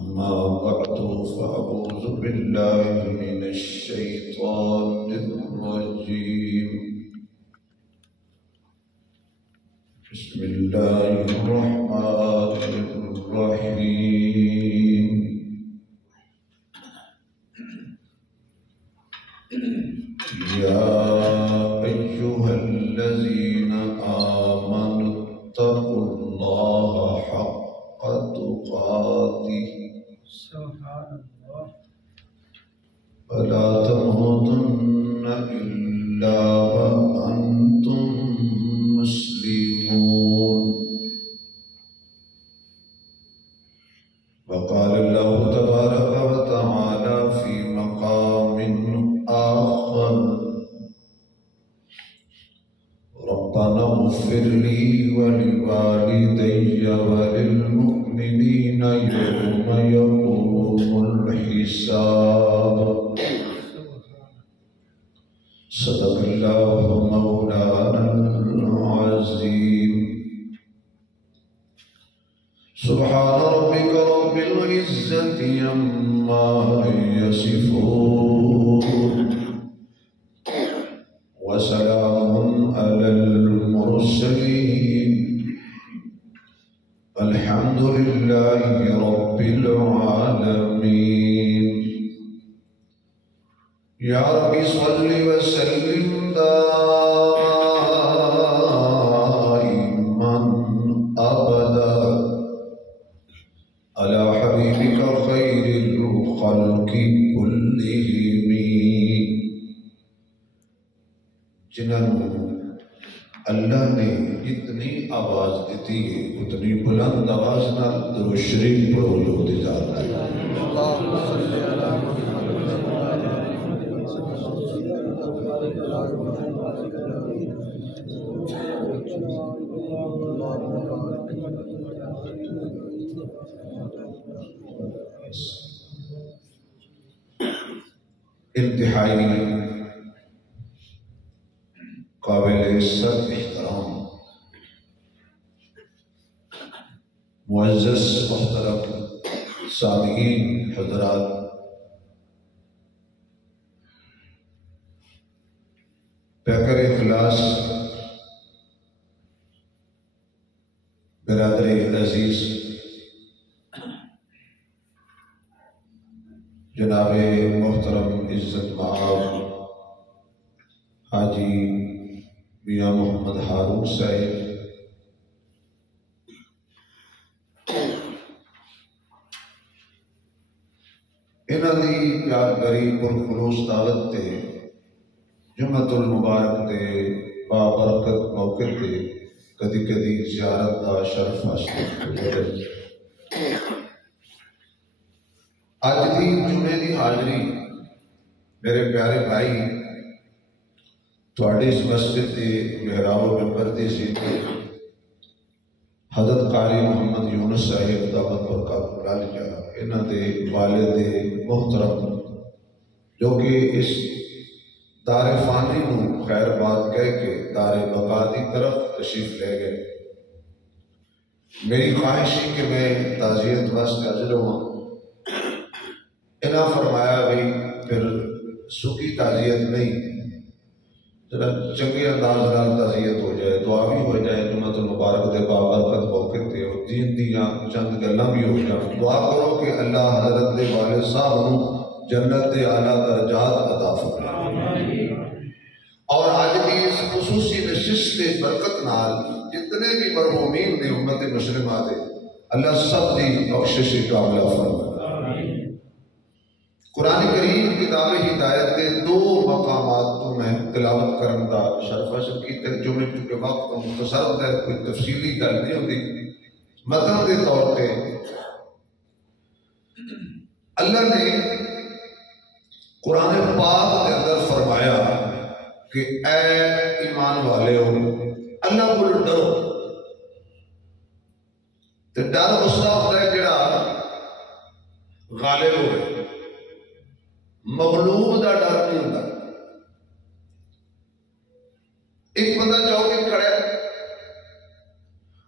أما بعد فأعوذ بالله من الشيطان الرجيم. بسم الله الرحمن الرحيم. يا أيها الذين آمنوا اتقوا الله حق تقاته ولا تموتن إلا وأنتم مسلمون. وقال الله تبارك وتعالى في مقام آخر: ربنا اغفر لي ولوالدي وللمؤمنين يوم يقوم الحساب. صدق الله مولانا العظيم. سبحان ربك رب العزة عما يصفون وسلام على المرسلين الحمد لله رب العالمين. يا رب صل وسلم دائما أبدا على حبيبك خير الخلق كلهم. جنہوں اللہ نے جتنی آواز دیتی ہے اتنی بلند آواز نہ درود شریف پڑھو جو دی جاتا ہے. انتہائی قابل عزت احترام معزز محترم سامعین حضرات، پیکر اخلاص برادر عزیز جناب محترم عزت مآب حاجی میاں محمد ہارون صاحب، انہاں دی پیار بھری پرخلوص دعوت تے جمعۃ المبارک دے بابرکت موقع تے کدی کدی زیارت دا شرف حاصل ہوئے. اج دی جمعے دی حاضری میرے پیارے بھائی تواڈی اس مسجد کے محراب و منبر دے سیدھے حضرت قاری محمد یونس صاحب دعوت برکات عالیہ انہاں دے والد محترم جو کہ اس دار فانی نو خیر بات کہہ کے دار بقا دی طرف تشریف لے گئے. میری خواہش ہے کہ میں تعزیت واسطے حاضر ہوں. انہاں فرمایا بھئی پھر سکی تعزیت نہیں، ذرا چنگے انداز نال تعزیت ہو جائے، دعا بھی ہو جائے جمعۃ المبارک دے بابرکت موقع تے اور دین دیاں چند گلاں بھی ہو جائیں. دعا کرو کہ اللہ حضرت دے والد صاحب نو جنت دے اعلیٰ درجات عطا فرمائے. اور آج کی اس خصوصی نشست دے برکت نال جتنے بھی مرحومین نے امت مسلمہ دے اللہ سب دی بخشش کاملہ فرمائے. قرآن کریم کتاب ہدایت کے 2 مقامات تو میں تلاوت کرن دا شرف حاصل کی. ترجمے چونکہ وقت مختصر ہوتا ہے، کوئی تفصیلی گل نہیں ہوتی. متن کے طور پہ اللہ نے قرآن پاک کے اندر فرمایا کہ اے ایمان والے ہو اللہ کو ڈرو. تو ڈر اس کا ہوتا ہے جڑا غالب ہوئے، مغلوب دا ڈر نہیں ہوتا. ایک بندہ چوک کھڑا ہے،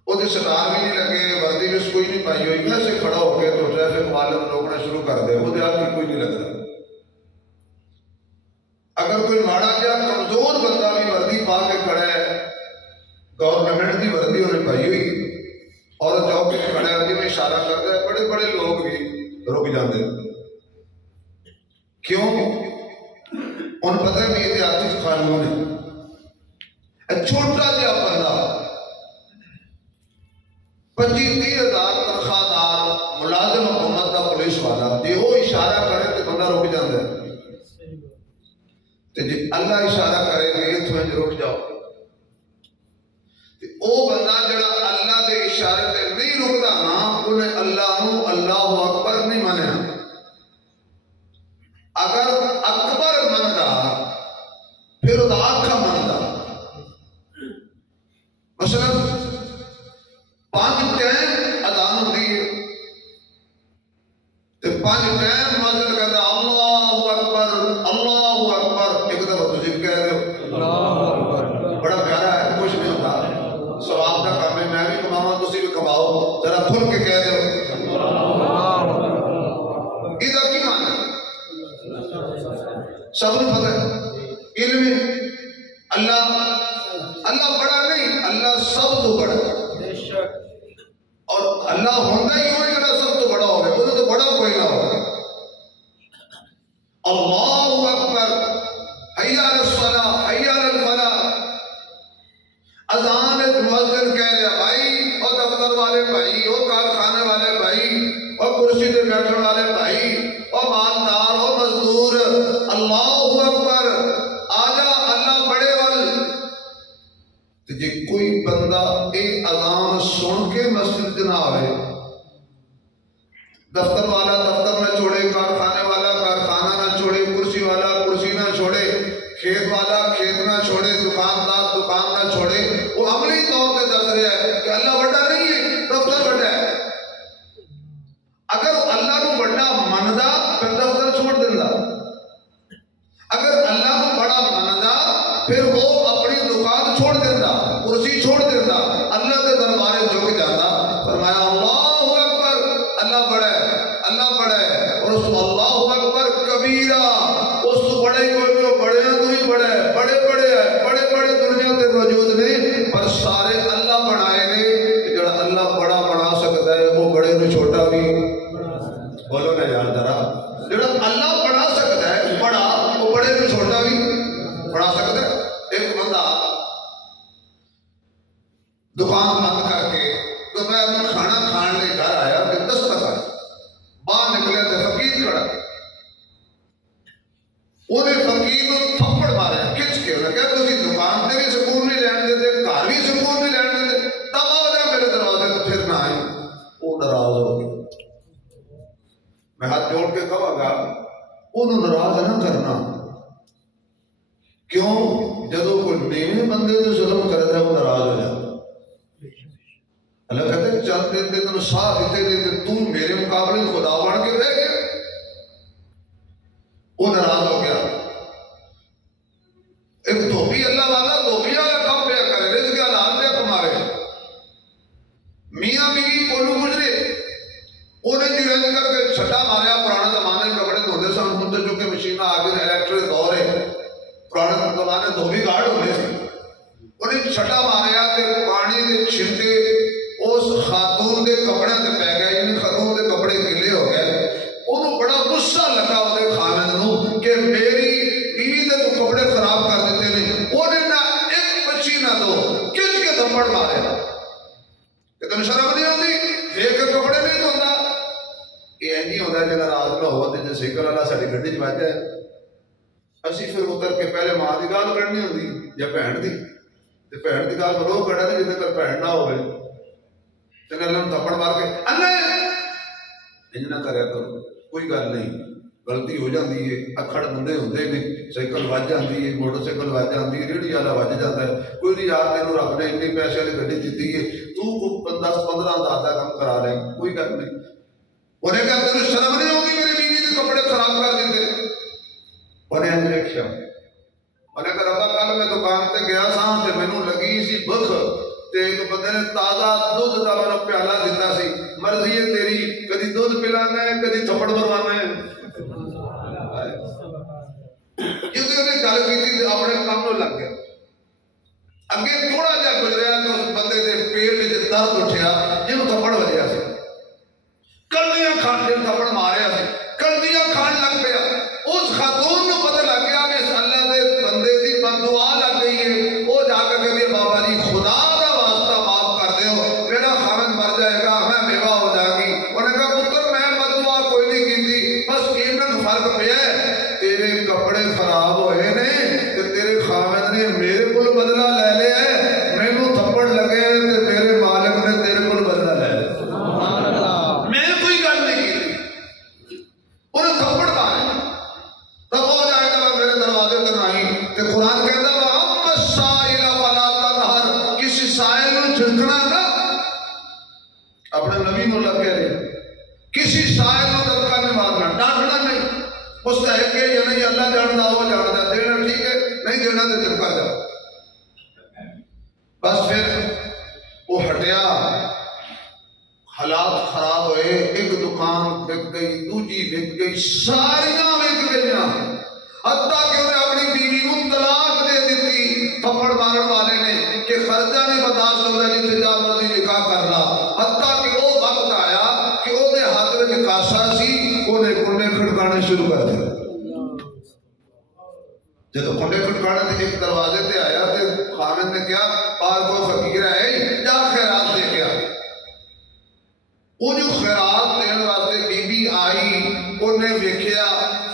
وہ سلام بھی نہیں لگے، وردی میں کوئی نہیں پائی ہوئی، ویسے کھڑا ہو کے تو ٹریفک معلوم کر دے وہ ہاتھ کوئی نہیں لگتا. اگر کوئی ماڑا جہا کمزور بندہ بھی وردی پا کے کھڑا ہے گورنمنٹ کی وردی انہیں پائی ہوئی اور چوک کے کھڑا ہے جی میں اشارہ کرتا ہے بڑے بڑے لوگ بھی رک جاتے کیوں ان پتہ ہے بھی احتیاطی قانون ہے. چھوٹا جہا بندہ 25-30 ہزار تنخواہ دار ملازم حکومت کا پولیس والا جی وہ اشارہ کرے تو بندہ رک جاتا ہے تو جی اللہ اشارہ کرے کہ اتنے رک جاؤ وہ بندہ جڑا اللہ کے اشارے سے نہیں رکتا نا انہیں اللہ اکبر نہیں منیا. اگر اکبر منتا پھر وہ آخا منتا. مثلا 5 ٹائم اذان ہوتی ہے 5 ٹائم مؤذن کہتا اللہ اکبر ایک دفعہ تجھے کہہ رہے ہو بڑا پیارا ہے کچھ نہیں ہوتا ثواب کا کام ہے میں بھی کماؤں تسی بھی کماؤ ذرا کھل کے کہہ رہے ہو ادھر کی معنی سب نے پتہ ہے علم اللہ بڑا نہیں اللہ سب تو بڑا اور اللہ ہوتا ہی ہوئے کہ سب تو بڑا ہوگا وہ تو بڑا کوئی نہ ہوگا. اللہ اکبر حی علی الصلاۃ حی علی الفلاح اذان مؤذن کہہ رہا بھائی اور دفتر والے بھائی اور کارخانے والے بھائی اور کرسی پہ بیٹھنے والے بھائی اور مالدار اور مزدور اللہ اکبر آجا اللہ بڑے وال جی کوئی بندہ اے اذان سن کے مسجد نہ آئے دفتر والا دفتر نہ چھوڑے کارخانے والا کارخانہ نہ چھوڑے کرسی والا کرسی نہ چھوڑے کھیت والا کھیت نہ چھوڑے دکاندار دکان نہ چھوڑے وہ عملی طور پہ دس رہا ہے کہ اللہ بڑا نہیں ہے دفتر بڑا ہے. اگر اللہ کو بڑا مندا پھر دفتر چھوڑ دینا. اگر اللہ کو بڑا مندا پھر وہ اپنی دکان چھوڑ دینا کرسی چھوڑ دینا اللہ کے دربارے جھک جاتا. فرمایا اللہ اکبر اللہ بڑا ہے اللہ بڑا ہے اور اس اللہ اکبر کبیرہ اس تو بڑے کوئی بھی بڑے ہیں تو ہی بڑے ہیں بڑے بڑے دنیا کے موجود نہیں پر سارے اللہ بنائے نے جڑا اللہ بڑا بنا سکتا ہے وہ بڑے نے چھوٹا بھی بولو نا یار ذرا جڑا اللہ بنا سکتا ہے بڑا وہ بڑے نے چھوٹا بھی بنا سکتا ہے. ایک بندہ دکان بند کر کے دوپہر میں کھانا کھان لے گھر آیا کہ دستک آیا باہر نکلے تو فقیر کھڑا انہیں فقیر کو تھپڑ مارے کھچ کے انہیں کہا تسی دکان سے بھی سکون نہیں لین دیتے گھر بھی سکون نہیں لین دیتے تب آ جا میرے دروازے تو پھر نہ آئی. وہ ناراض ہو گیا. میں ہاتھ جوڑ کے کہا گا انہوں ناراض نہ کرنا کیوں جدو کوئی نیوے بندے جو ظلم کرتا ہے وہ ناراض ہو جاتا. اللہ کہتے ہیں چند دن تم ساتھ دیتے دیتے تم میرے مقابلے خدا بن کے رہ گئے. وہ ناراض ہو گیا. ایک دھوبی اللہ والا دھوبی والا کام پہ کرے رزق حلال پہ کمارے میاں بیوی کولو گزرے انہیں جو رہنے کر کے چھٹا ماریا. پرانے زمانے کپڑے دھوتے سن ہوں تو چونکہ مشینہ آگے الیکٹرک دور ہے پرانے زمانے دھوبی گاڑ ہوتے تھے انہیں چھٹا ماریا تے پانی دے چھنٹے اس خاتون دے کپڑے تے پہ گئے یعنی خاتون دے کپڑے گلے ہو گئے. انہوں بڑا غصہ لگا وہ خامد نو کہ میری بیوی دے تو کپڑے خراب کر دیتے نہیں. انہیں نہ ایک بچی نہ دو کچھ کے تھپڑ مارے کہ تم شرم نہیں ہوتی دیکھ کے کپڑے نہیں دھوندا. یہ نہیں ہوتا ہے جنہا رات میں ہوا تو جیسے سیکل اللہ ساڑی گھڑی جماعت ہے اسی پھر اتر کے پہلے ماں دی گال کرنی ہوتی یا بہن دی تے بہن دی گال رو کرنا نہیں جتنے تک بہن نہ ہوئے تے اللہ تھپڑ مار کے اللہ انج نہ کریا کرو. کوئی گل نہیں غلطی ہو جاتی ہے اکھڑ بندے ہوندے نے سائیکل وج جاتی ہے موٹر سائیکل وج جاتی ہے ریڑھی والا وج جاتا ہے. کوئی نہیں یار تینوں رب نے اتنے پیسے والی گڈی دیتی ہے تو 10-15 ہزار کا کام کرا لیں کوئی گل نہیں. انہیں کہا تینوں شرم نہیں ہوگی میری بیوی کے کپڑے خراب کر دیتے. انہیں اندر رکھیا انہیں کہا ربا کل میں دکان تے گیا سا تے مینوں لگی سی بھوک تے ایک بندے نے تازہ دودھ دا مینوں پیالہ دیتا سی مرضی ہے تیری کدی دودھ پلا ملانا ہے کدی تھپڑ مروانا ہے کیونکہ انہیں گل کی اپنے کام نو لگ گیا اگے تھوڑا جا گزریا تو اس بندے دے پیٹ وچ درد اٹھیا جنوں تھپڑ وجیا سی کلدیاں کھان جن تھپڑ ماریا سی کلدیاں کھان لگ پیا اس خاتون نو پتہ لگ گیا کہ اللہ دے بندے دی بد دعا لگ گئی ہے وہ جا کے کہندی بابا جی خدا دا واسطہ معاف کر دیو میرا خاوند مر جائے گا میں بیوہ ہو جاؤں گی انہوں نے کہا پتر میں بد دعا کوئی نہیں کیتی بس ایک فرق پیا ہے تیرے کپڑے خراب ہوئے نے تے تیرے خاوند نے میرے کول بدلہ لے لیا ہے مینوں تھپڑ لگے تے میرے مالک نے تیرے کول بدلہ لے لیا سبحان اللہ میں کوئی گل نہیں کی انہیں تھپڑ مارے تب ہو جائے گا میرے دروازے تے نہیں تے قرآن کہتا ہے اما السائل ولا تنہر کسی سائل نو جھڑکنا نا اپنے نبی مولا کہہ رہے کسی سائل نو دھکا نہیں مارنا ڈانٹنا نہیں مستحق ہے یا نہیں اللہ جانتا وہ جانتا دینا ٹھیک ہے نہیں دینا تو چپ کر جاؤ بس پھر وہ ہٹیا حالات خراب ہوئے ایک دکان بک گئی دوجی بک گئی ساریاں بک گئیاں حتیٰ کہ انہیں اپنی بیوی کو طلاق دے دیتی تھپڑ مارن والے نے کہ خرچہ نہیں برداشت ہوتا جتنے جا مرضی نکاح کر رہا حتیٰ کہ وہ وقت آیا کہ انہیں ہاتھ میں کاسا سی انہیں کنڈے کھڑکانے شروع کر دیا جب کنڈے کھڑکانے تھے ایک دروازے تے آیا تے خاوند نے کیا پار کوئی فقیر ہے جا خیرات دے کے آئی وہ جو خیرات دین واسطے بی بی آئی انہیں ویکھیا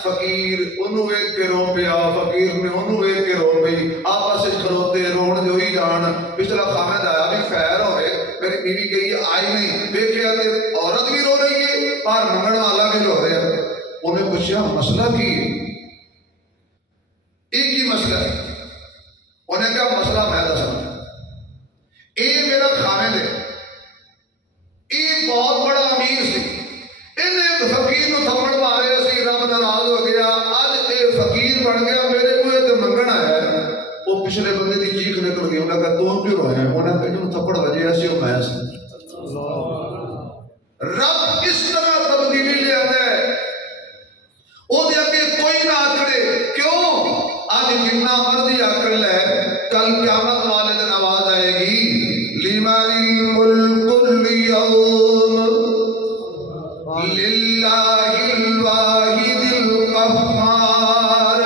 فقیر انہوں ویکھ کے رو پیا فقیر نے انہوں ویکھ کے رو پئی آپس وچ کھلوتے رون جو ہی جان پچھلا خاوند آیا بھی خیر ہوئے میری بیوی کہی آئی نہیں ویکھیا تے عورت بھی رو رہی ہے اور منگن والا بھی رو رہا ہے انہیں پوچھا مسئلہ کی ہے ایک ہی مسئلہ ہے انہیں کہا مسئلہ میں دسنا یہ میرا خاوند ہے یہ بہت بڑا امیر سی انہیں فقیر نو تھپڑ مارے سی رب ناراض ہو گیا اج یہ فقیر بن گیا میرے کوئے تے منگن آیا ہے وہ پچھلے بندے دی چیخ نکل گئی انہیں کہا تو کیوں روئے ہیں انہیں کہا جو تھپڑ وجہ سی وہ میں سی رب اس طرح تبدیلی لے آتا ہے وہ دے اگے کوئی نہ آکڑے کیوں آج جتنا مرضی عقل ہے کل قیامت والے دن آواز آئے گی لمن الملک اليوم للہ الواحد القہار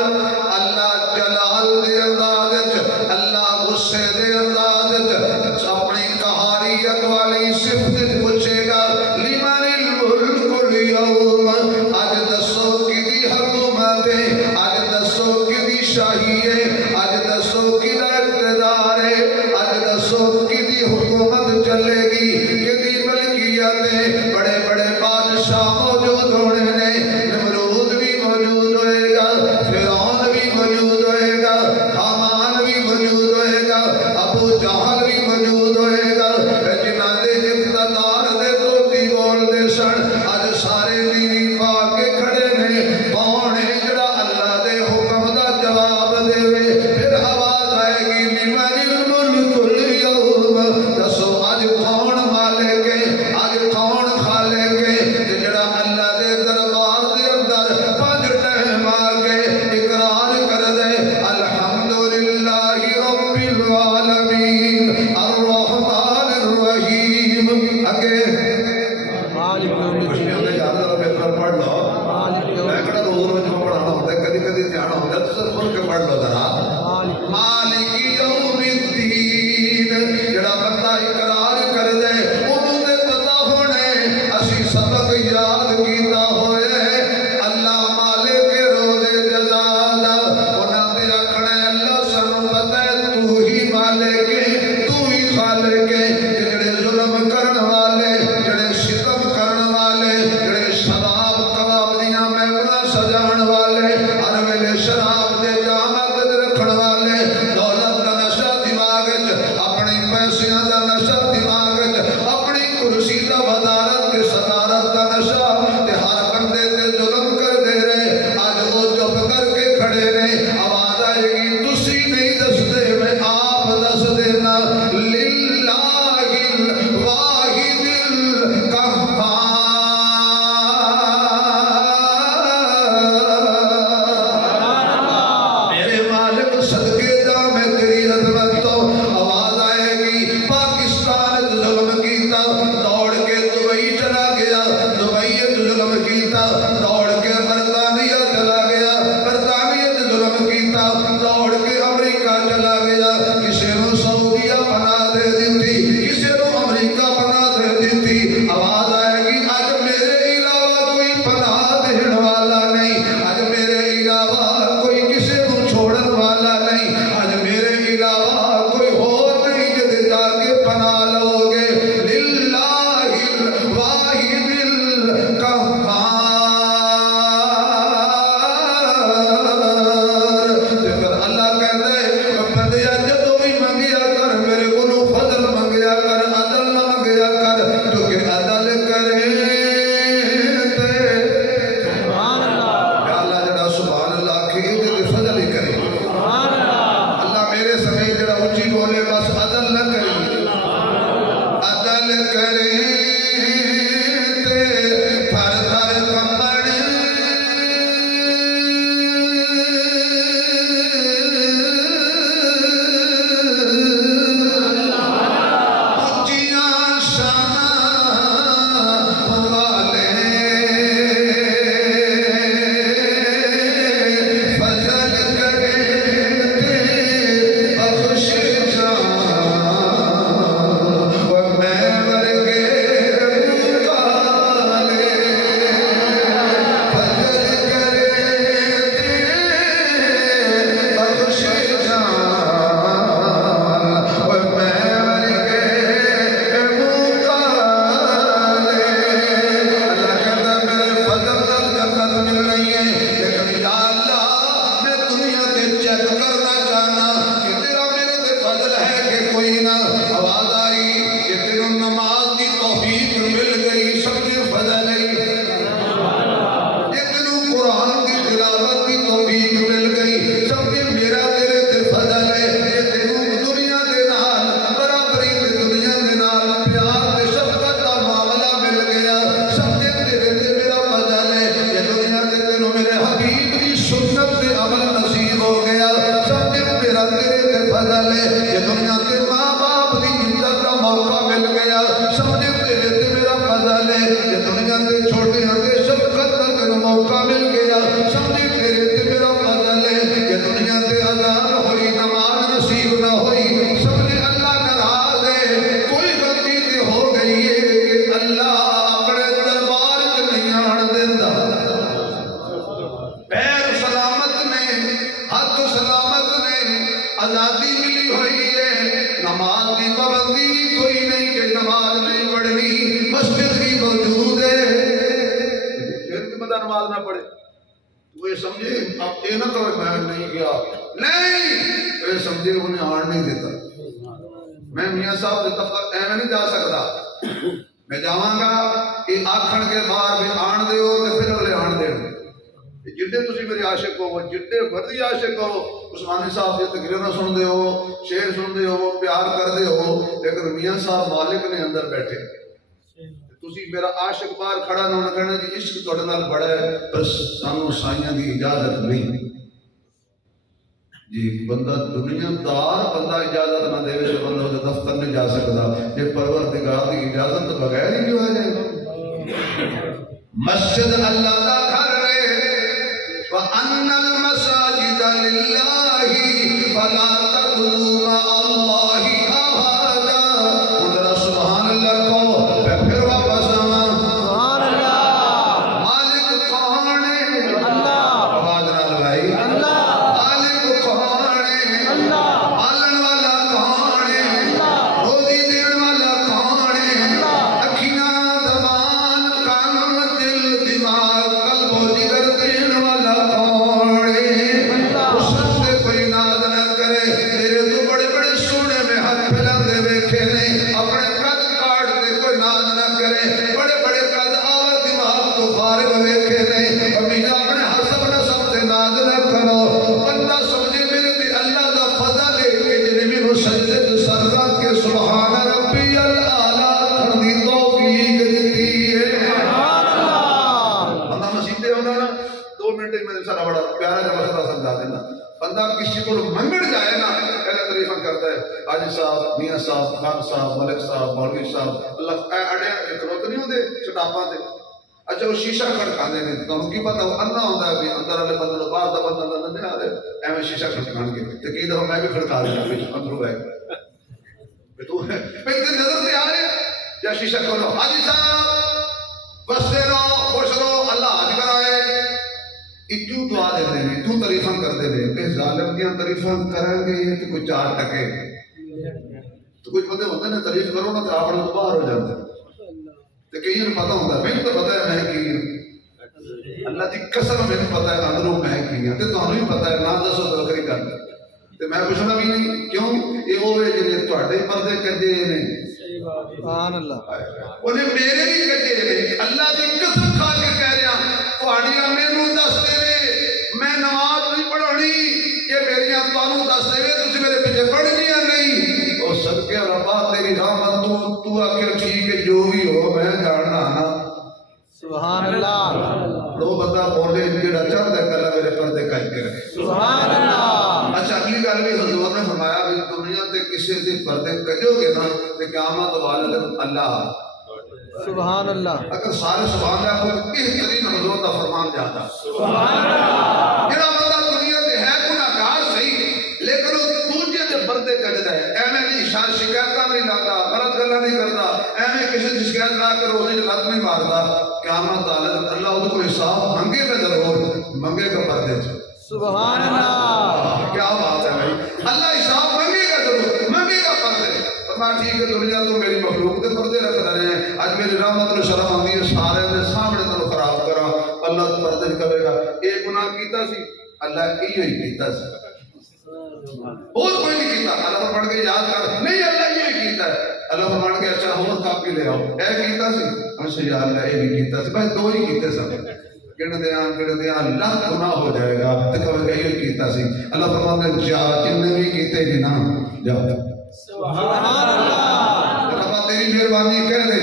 اللہ جلال دے انداز اللہ غصے دے انداز اپنی قہاریت والی صفت پوچھے گا لمن الملک اليوم آج دسو کی حکومت ہے آج دسو کی شاہی ہے آج دسو کی اقتدار ہے آج دسو کی حکومت چلے گی کی ملکیت ہے بڑے بڑے بادشاہ موجود ہونے نے نمرود بھی موجود ہوئے گا فرعون بھی موجود ہوئے گا حامان بھی موجود ہوئے گا ابو جہل بھی موجود ہوئے گا جنہاں دے اقتدار دے توتی بول دے سن آج سارے دینی پا کے کھڑے نے کون ہے جڑا اللہ دے حکم دا جواب دے وے پھر آواز آئے گی لمن الملک اليوم دسو آج کون مالک ہے آج کون خالق ہے جڑا اللہ دے دربار دے اندر پانچ ٹائم آگے اقرار کر دے الحمدللہ رب العالمین الرحمن الرحیم اگے پڑھ لو میں کہنا روز روز میں پڑھانا ہوتا ہے کدی کدی دھیان ہوتا ہے تو صرف کھل کے پڑھ لو ذرا مالک یوم الدین جڑا بندہ اقرار کر دے انہوں نے پتا ہونے اسی سبق یاد کیتا ہوئے اللہ مالک روزے جزا دا انہاں دے رکھنے اللہ سنو پتا ہے تو ہی مالک ہے تو ہی خالق ہے جڑے ظلم کرن والے جڑے ستم کرن والے جڑے شراب کباب دیاں محفلاں سجان والے ہر ویلے شراب دے جام تے رکھن چھوٹیاں تے شفقت دا تینوں موقع مل گیا سمجھی تیرے تے میرا فضل ہے کہ دنیا تے اذان ہوئی نماز نصیب نہ ہوئی سمجھی اللہ ناراض ہے کوئی غلطی تے ہو گئی ہے کہ اللہ اپنے دربار تے نہیں آن دیندا پیر سلامت نے ہاتھ سلامت نے آزادی ملی ہوئی ہے نماز کی پابندی کوئی نہیں کہ نماز نہیں پڑھنی مسجد بھی موجود ہے پھر بھی بندہ نماز نہ پڑھے تو یہ سمجھے آپ یہ نہ کرو میں نہیں گیا نہیں یہ سمجھے انہیں آن نہیں دیتا میں میاں صاحب کے دفتر ایویں نہیں جا سکتا میں جاواں گا یہ آکھن کے بعد میں آن دیو تے پھر اگلے آن دیو جدے تسی میرے عاشق ہو جدے مرضی عاشق ہو عثمانی صاحب دی تقریراں سن دے ہو شعر سن دے ہو پیار کر دے ہو لیکن میاں صاحب مالک نے اندر بیٹھے تسی میرا عاشق باہر کھڑا نہ ہونا کہنا جی عشق تہاڈے نال بڑا ہے بس سانو سائیاں دی اجازت نہیں جی بندہ دنیا دار بندہ اجازت نہ دے تو بندہ اس دفتر نہیں جا سکتا یہ پروردگار کی اجازت تو بغیر ہی کیوں آ جائے گا مسجد اللہ کا گھر ہے وَأَنَّ الْمَسَاجِدَ لِلَّهِ فَلَا تَدْعُوا مَعَ اللَّهِ أَحَدًا ذرا سبحان اللہ کو پھر واپس آنا سبحان اللہ مالک کون ہے اللہ آواز نہ لگائی اللہ مالک کون ہے اللہ پالن والا کون ہے اللہ روزی دین والا کون ہے اللہ اکھیاں زبان کان دل دماغ قلب و جگر دین والا کون ہے اس سے کوئی ناز نہ کرے تیرے تو بڑے بڑے سونے میں ہاتھ پھیلاندے ویکھے نہیں اپنے قد کاٹ دے کوئی ناز نہ کرے بڑے بڑے قد آور دماغ تو فارغ ویکھے نہیں امین اپنے حسب نسب سے ناز نہ کرو بندہ سمجھے میرے تے اللہ دا فضل ہے کہ جنہیں مینوں سجدے تے سر رکھ کے سبحان ربی الاعلی کرن دی توفیق دتی ہے سبحان اللہ بندہ مسجد تے ہوندا نا 2 منٹ میں سارا بڑا پیارا جا مسئلہ سمجھا دینا بندہ کسی کو منگڑ جائے نا پہلے تعریفاں کرتا ہے حاجی صاحب میاں صاحب خان صاحب ملک صاحب مولوی صاحب اللہ اڑے اکروت نہیں ہوندے چٹاپاں تے اچھا وہ شیشہ کھڑکاندے نے تانوں کی پتہ وہ اللہ ہوندا ہے اندر والے بندے نوں باہر دا بندہ نظر نہیں آ رہا ایویں شیشہ کھڑکان کے تے کی دفعہ میں بھی کھڑکا دینا پچھ اندروں بیٹھ تو پہ نظر تے آ رہے یا شیشہ کھولو حاجی صاحب بستے رہو خوش رہو اللہ حج کرائے کیوں دعا دیتے ہیں کیوں تعریفاں کرتے ہیں کہ ظالم کی تعریفاں کریں گے کہ کوئی 4 ٹکے تو کچھ بندے ہوتے ہیں تعریف کرو نا تو آپ تو باہر ہو جاتے ہیں تو کئی پتہ ہوتا ہے میں تو پتہ ہے میں کی اللہ کی قسم میں پتہ ہے اندروں میں کی ہے تو تمہیں بھی پتہ ہے نہ دسو تو آخری کر تو میں پوچھنا بھی نہیں کیوں یہ ہوئے جنہیں تھوڑے پردے کہتے ہیں سبحان اللہ انہیں میرے بھی کہتے ہیں اللہ کی قسم کھا کے کہہ رہا تھوڑیاں مینوں دس دے میں نماز نہیں پڑھنی یہ میریاں تانوں دس دے تسی میرے پیچھے پڑھنیاں نہیں او صدقے ربا تیری رحمت تو آکھے ٹھیک ہے جو بھی ہو میں جاننا نا سبحان اللہ دو بندہ بولے جڑا چاہتا ہے کلا میرے پردے کج کے رکھے سبحان اللہ اچھا اگلی گل بھی حضور نے فرمایا کہ دنیا تے کسی دے پردے کجو گے نا تے قیامت والے اللہ سبحان اللہ اگر سارے سبحان اللہ کو بہترین حضور کا فرمان جاتا سبحان اللہ جڑا بندہ دنیا تے ہے گناہگار صحیح لیکن وہ دوجے دے پردے کجدا ہے ایویں نہیں شان شکایتاں نہیں لاتا غلط گلاں نہیں کردا ایویں کسی دی شکایت لا کے روزی لت نہیں ماردا قیامت اللہ اس کو حساب منگے گا ضرور منگے گا پردے سے سبحان اللہ کیا بات ہے بھائی اللہ حساب منگے گا ضرور منگے گا پردے ٹھیک ہے دنیا تو میری مخلوق کے پردے رکھ رہے ہیں آج میری رحمت و شرم آتی ہے سارے دے سامنے تنو خراب کرا اللہ پردے کرے گا ایک گناہ کیتا سی اللہ یہ ہی کیتا سی اور کوئی نہیں کیتا اللہ پڑھ کے یاد کر نہیں اللہ یہ ہی کیتا ہے اللہ فرمان کے اچھا ہو کاپی لے آؤ اے کیتا سی ہم یا اللہ یہ بھی کیتا سی بھائی 2 ہی کیتے سب گن دیا لاکھ گناہ ہو جائے گا تو کہے گا یہ کیتا سی اللہ فرمان نے جا جن بھی کیتے جی نا جا سبحان اللہ رب تیری مہربانی کہہ دے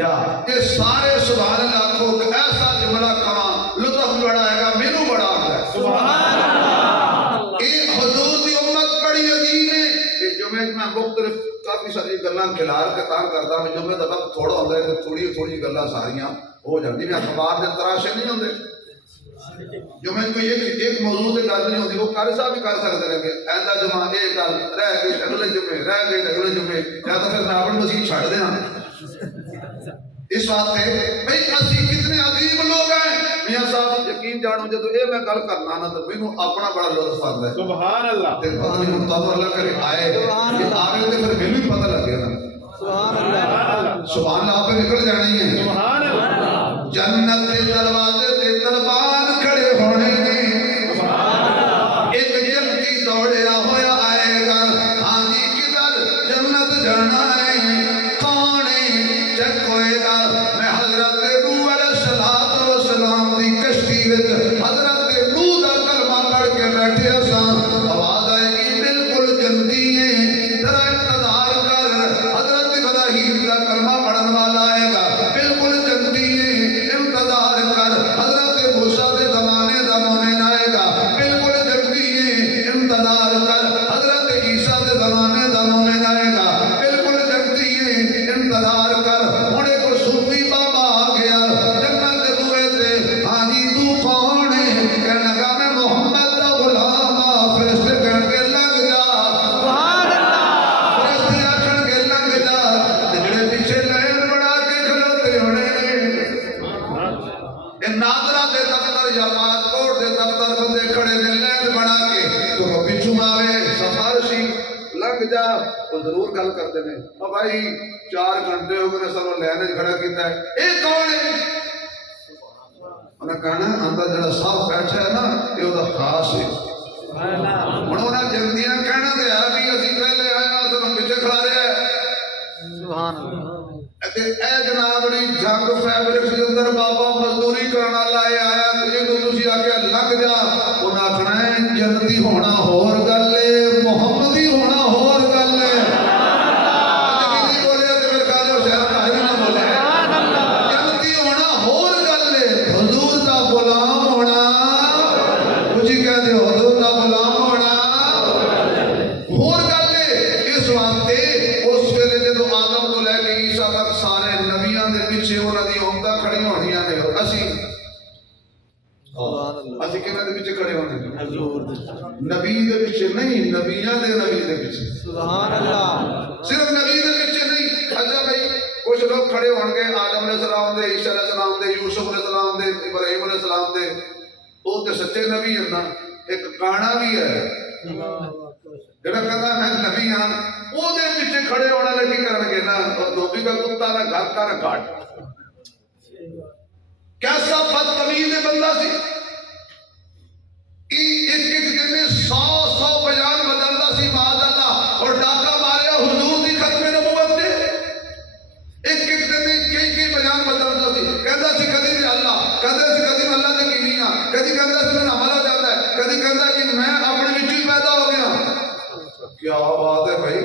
یا یہ سارے سبحان اللہ کو ایسا جملہ کہاں لطف بڑھائے گا مینوں بڑا ہے سبحان اللہ یہ حضور دی امت بڑی عظیم ہے کہ جمعہ میں مختلف کافی ساری گلاں کھلار کے تاں کردا میں جمعے دا وقت تھوڑا ہوندا ہے تے تھوڑی تھوڑی گلاں ساریاں ہو جاندی نے اخبار دے تراشے نہیں ہوندے جمعے کوئی ایک موضوع تے گل نہیں ہوندی وہ قاری صاحب بھی کر سکدے نے کہ ایندا جمعہ اے گل رہ گئی اگلے جمعے رہ گئی اگلے جمعے یا تو پھر میں اپنی مسیح چھڈ دیاں اس واسطے بھئی اسی کتنے عظیم لوگ ہیں میاں صاحب یقین جانو جدو اے میں گل کرنا نا تو مینوں اپنا بڑا لطف آندا ہے سبحان اللہ تے پتہ نہیں ہن تانوں اللہ کرے آئے کہ آوے تے پھر مینوں ہی پتہ لگے نا سبحان اللہ سبحان اللہ آپ نکل جانی ہے سبحان اللہ جنت دے دروازے تے دربان کھڑے ہونے نے سبحان اللہ ایک جنتی دوڑیا ہویا آئے گا ہاں جی کدھر جنت جانا ہے کون چیک ہوئے گا میں حضرت نوح علیہ السلام دی کشتی وچ حضرت نوح دا کلمہ پڑھ کے بیٹھے اساں آواز آئے گی بالکل جنتی ہے ذرا انتظار کر حضرت ابراہیم دا کلمہ پڑھن والا آئے گا بالکل جنتی ہے انتظار کر حضرت موسیٰ دے زمانے دا مومن آئے گا بالکل جنتی ہے انتظار کر حضرت عیسیٰ دے زمانے دا مومن آئے گا بالکل جنتی ہے انتظار کر ہونے کو صوفی بابا آ گیا جنت دے بوئے تے ہاں جی تو کون ہے کہنے لگا میں محمد دا غلام ہاں فرشتے کہن کے لگ جا سبحان اللہ فرشتے آکھن کے لگ جا تے جڑے پیچھے لائن بنا کے کھلوتے ہونے اے ناظرہ دے دفتر یا پاسپورٹ دے دفتر بندے کھڑے نے لائن بنا کے تو وہ پیچھوں آوے سفارشی لگ جا وہ ضرور گل کرتے ہیں اور بھائی 4 گھنٹے ہو گئے سب لینے کھڑا کیتا ہے اے کون ہے انہیں کہنا اندر جڑا صاحب بیٹھا ہے نا یہ وہ خاص ہے انہوں نے جلدیاں کہنا دیا بھی اسی پہلے آیا سب پیچھے کھڑا رہا ہے سبحان اللہ اے جناب نے جنگ فیبرکس کے اندر بابا مزدوری کرنا لائے آیا تجھے تو تسی آکے لگ جا انہیں آکھنا ہے جنتی ہونا ہور گل ہے محمدی ہونا ہور گل ہے جنتی بولے تو پھر کہا جو شہر کا ہے نہ بولے جنتی ہونا ہور گل ہے حضور دا غلام ہونا مجھے کہہ دے حضور دا غلام ہونا ہور گل ہے اس واسطے اس ویلے جدو آدم تو لے کے عیسیٰ تک سارے نبیاں دے پیچھے انہاں دی امتاں کھڑی ہونیاں نے اسی کہنا دے پیچھے کھڑے ہونے نبی دے پیچھے نہیں نبیاں دے نبی دے پیچھے سبحان اللہ صرف نبی دے پیچھے نہیں اچھا بھائی کچھ لوگ کھڑے ہون گے آدم علیہ السلام دے عیسیٰ علیہ السلام دے یوسف علیہ السلام دے ابراہیم علیہ السلام دے وہ تے سچے نبی ہیں نا ایک کانا بھی ہے جڑا کہتا میں نبی ہاں وہ دے پیچھے کھڑے ہونے لگی کرنگے نا اور دھوبی کا کتا نہ گھر کا نہ کاٹ کیسا بدتمیز بندہ سی ایک دن میں 100 بیان بدلتا سی معاذ اللہ اور ڈاکہ ماریا حضور دی ختم نبوت دے ایک دن میں کئی بیان بدلتا سی کہتا سی کدی بھی اللہ کہتا سی کدی میں اللہ نے کی نہیں ہاں کدی کہتا سی میں عمل ہو جاتا ہے کدی کہتا ہے کہ میں اپنے وچ ہی پیدا ہو گیا کیا بات ہے بھائی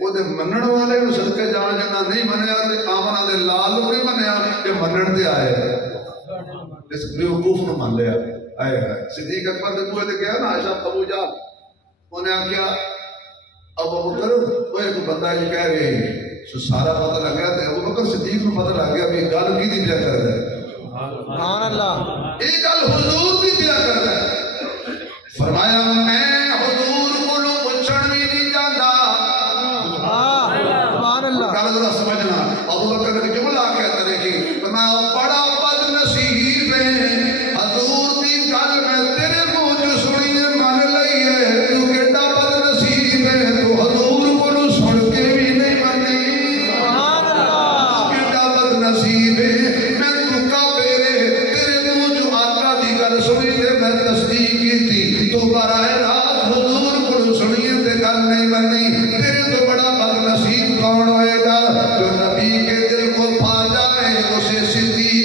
وہ دے منن والے نو صدقے جان جنا نہیں منیا تے آمنا دے لال نو نہیں منیا کہ منن تے آئے اس بیوقوف نو مان لیا آئے صدیق اکبر دے بوئے دے گیا نا عائشہ ابو جان انہیں کیا ابو بکر وہ ایک بندہ یہ کہہ رہے ہیں سو سارا پتہ لگ گیا تے ابو بکر صدیق نو پتہ لگ گیا بھی گل کی دی پیا کر رہا ہے سبحان اللہ یہ گل حضور دی پیا کر رہا ہے فرمایا میں حضور کو پوچھن بھی نہیں جاندا سبحان اللہ گل ذرا سمجھنا ابو بکر نے جملہ کہتا رہے کہ فرمایا بڑا بد نصیب ہے حضور دی گل میں تیرے منہ جو سنی ہے من لئی ہے تو کیڑا بد نصیب ہے تو حضور کو سن کے بھی نہیں منی سبحان اللہ کیڑا بد نصیب ہے میں تو کافر تیرے منہ جو آقا دی گل سنی تے میں تصدیق کی تھی تو براہ راست حضور کو سنی تے گل نہیں منی تیرے تو بڑا بد نصیب کون ہوئے گا جو نبی کے دل کو پا جائے اسے صدیق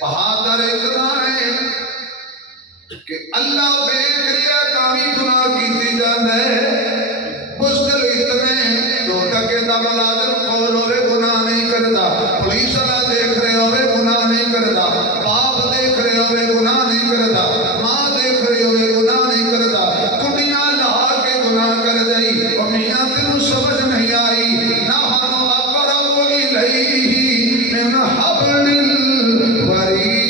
بہادر اتنا ہے کہ اللہ دیکھ رہا تامی گناہ کیتی جاندے مشکل اتنے تو ٹکے دا ملازم کول ہوئے گناہ نہیں کردا پولیس والا دیکھ رہے ہوئے گناہ نہیں کردا باپ دیکھ رہے ہوئے گناہ نہیں کردا ماں دیکھ رہے ہوئے گناہ نہیں کردا کٹیاں لا کے گناہ کر دئی اور میاں تینوں سمجھ نہیں آئی نحن اقرب الیہ من حبل الورید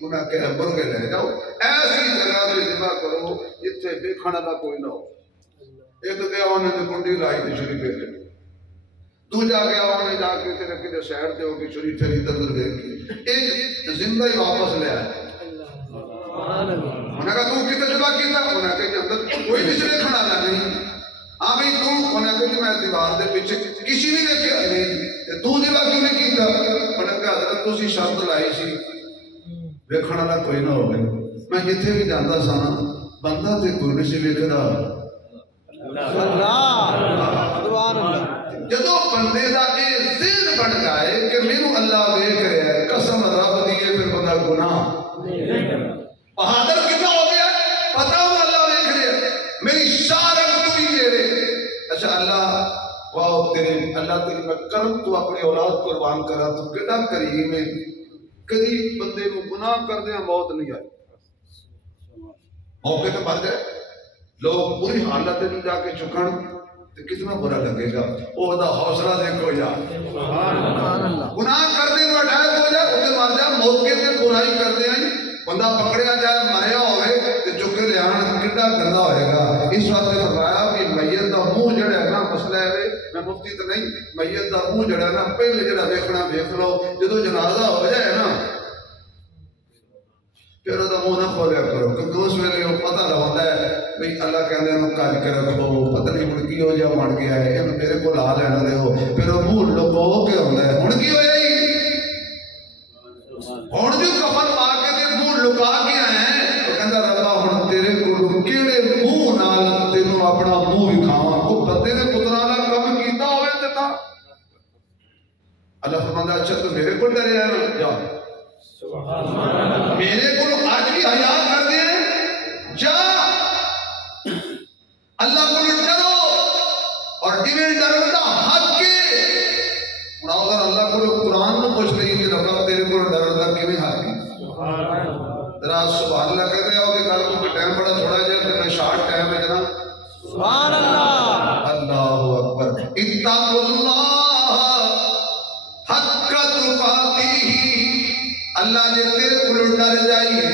انہاں کہ مرغے لے جاؤ ایسی جگہ پہ ذبح کرو جتھے دیکھنے والا کوئی نہ ہو ایک تے اونے تے کنڈی لائی تے شریف لے دوجا گیا اونے جا کے تے کدے شہر تے ہو کے شریف تے تندر دیکھ ایک زندہ ہی واپس لے آیا سبحان اللہ انہاں کہا تو کتے ذبح کیتا انہاں کہ اندر کوئی بھی دیکھنے والا نہیں ہاں بھائی تو انہاں کہ میں دیوار دے پیچھے کسی نے دیکھا نہیں تو ذبح کیوں نہیں کیتا انہاں کہ حضرت تسی شرط لائی سی ویکھن والا کوئی نہ ہوگی میں جتھے بھی جاندا سا بندہ تے کوئی نہیں سی ویکھدا جدو بندے دا اے ذہن بن جائے کہ مینوں اللہ ویکھ رہا ہے قسم رب دی پھر بندہ گناہ بہادر کتنا ہو گیا پتہ ہوں اللہ ویکھ رہا ہے میری شارت تو بھی میرے اچھا اللہ واہ تیرے اللہ تیری میں کرم تو اپنی اولاد قربان کرا تو کیڑا کریم ہے کدی بندے کو گناہ کر دیا موت نہیں آئی موقع تو مر گئے لوگ پوری حالت میں جا کے چکن تو کتنا برا لگے گا وہ دا حوصلہ دیکھو یار گناہ کر دے تو اٹیک ہو جائے اسے مر جائے موقع سے برائی کر دیا بندہ پکڑیا جائے مریا ہوئے تو چکے لے آنا کتنا گندا ہوئے گا اس وقت فرمایا کہ میت دا منہ جڑا ہے نا مسئلہ ہے میں مفتی تو نہیں میت دا منہ جڑا ہے نا پہلے جڑا دیکھنا دیکھ لو جدو جنازہ ہو جائے نا پھر وہ منہ نہ کھولیا کرو کیونکہ اس ویلے وہ پتہ لگتا ہے بھئی اللہ کہتے ہیں کج کے رکھو پتہ نہیں ہن کی ہو جا بن گیا ہے یہ میرے کو لا لینا دے ہو پھر وہ منہ لکو کے ہوتا ہے ہن کی ہویا ہی ہن جو کفن پا کے تے منہ لکا کے آئے ہیں تو کہندا ربا ہن تیرے کو کیڑے منہ نال تینوں اپنا منہ وکھاواں کو بندے نے پتراں دا کم کیتا ہوئے تے تا اللہ فرماندا اچھا تو میرے کو ڈریا ہے نا جا میرے کو آج بھی حیا کر دیں جا اللہ کو ڈرو اور ڈیوین ڈرنا حق کے اگر اللہ کو قرآن میں پوچھ رہی کہ ربا تیرے کو ڈرنا کیویں حق ہے ذرا سبحان اللہ کہتے ہو کہ کل کو ٹائم بڑا تھوڑا جائے تو میں شارٹ ٹائم ہے جناب سبحان اللہ اللہ اکبر اتقوا اللہ حق تقاتہ اللہ جے تیرے کو ڈر جائیے